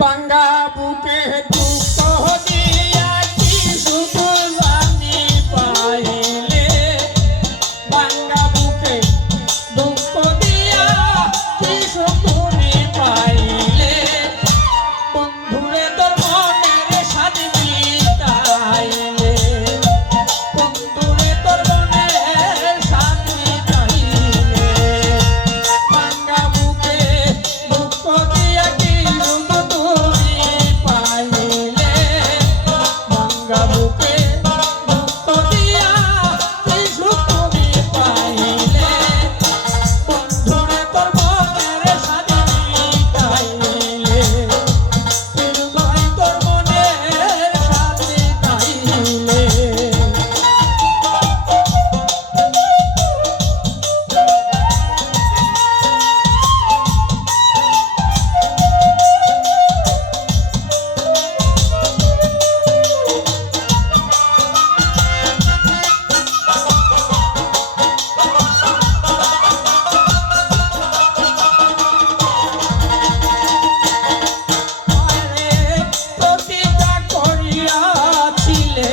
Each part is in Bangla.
বাঙ্গা বুকে দুঃখ দিয়া কি সুখ জানি পাইলে বাঙ্গা বুকে দুঃখ দিয়া কি সুখ তুমি পাইলে বন্ধুরে তোর মনের স্বাদ মিটাইলে বন্ধুরে তোর মনের স্বাদ মিটাইলে বাঙ্গা বুকে দুঃখ দিয়া কি সুখ তুমি পাইলে বাঙ্গা বুকে দুঃখ দিয়া কি সুখ তুমি পাইলে বন্ধুরে তোর মনের স্বাদ মিটাইলে হৃদয় তোর মনের স্বাদ মিটাইলে প্রতিটা করিয়াছিলে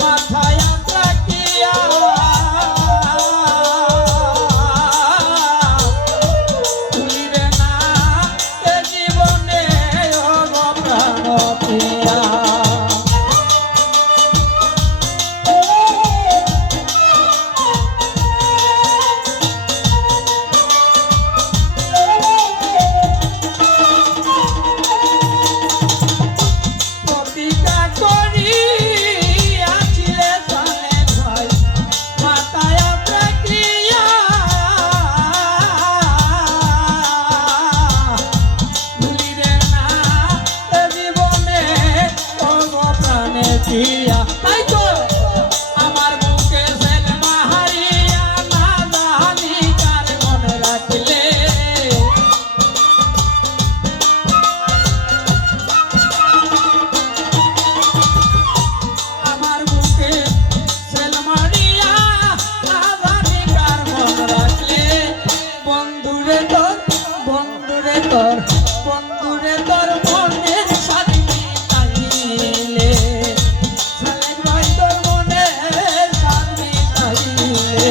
মাথায় রাখিয়া ভুলিবে না এ জীবনে প্রাণ প্রিয়া প্রতিটা করিয়াছিলে জানে ভাই মাথায় রাখিয়া ভুলিবে না এ জীবনে প্রাণে প্রিয়া তাই তো আমার বুকে ছেলে মাহারিয়া না জানি কার মনে রাখলে আমার বুকে ছেলে মারিয়া না জানি কার মন রাখলে বন্ধুরে তোর বন্ধুরে তোর বন্ধুরে তোর মনের স্বাদ মিটাইলে ছেলে ভাই তোর মনের স্বাদ মিটাইলে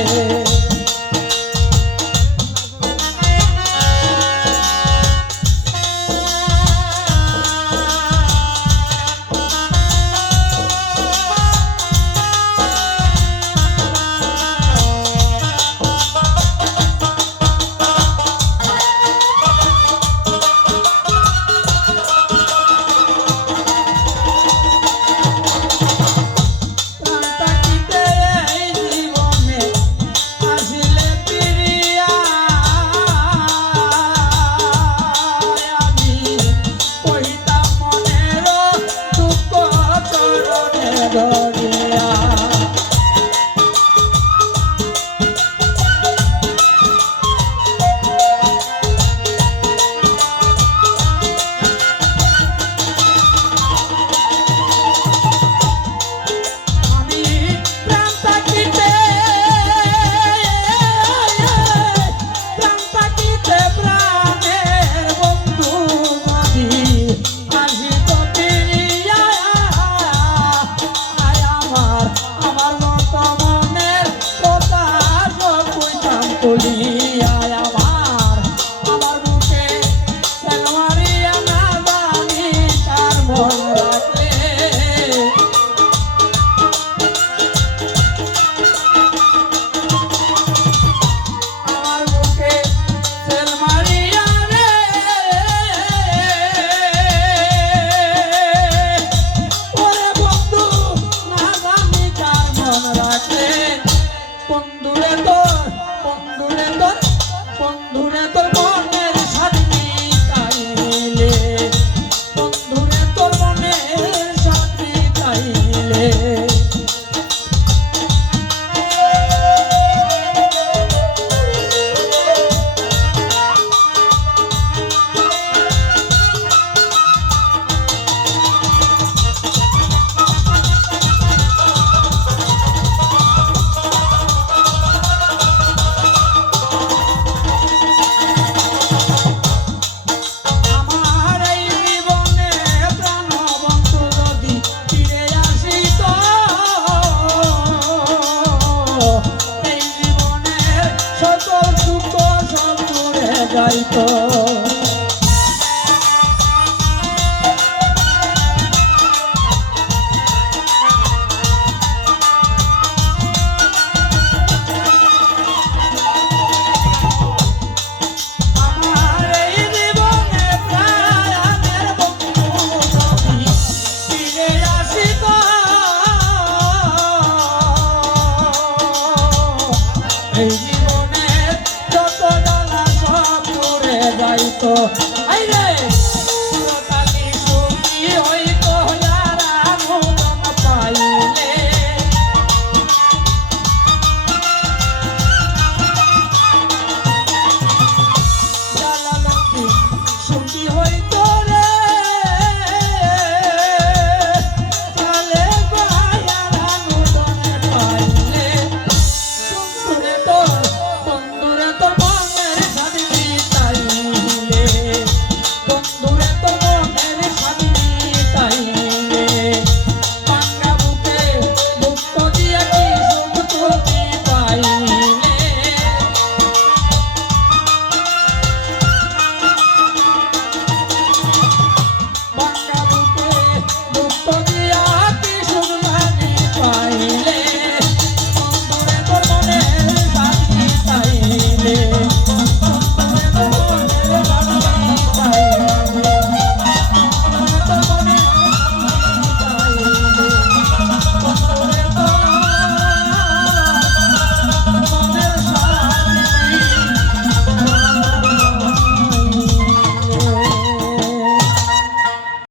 যাইতো। আমার এই জীবনে প্রাণের বন্ধু যদি ফিরে আসিত, এই জীবনে যত জ্বালা সব দূরে যাইতো।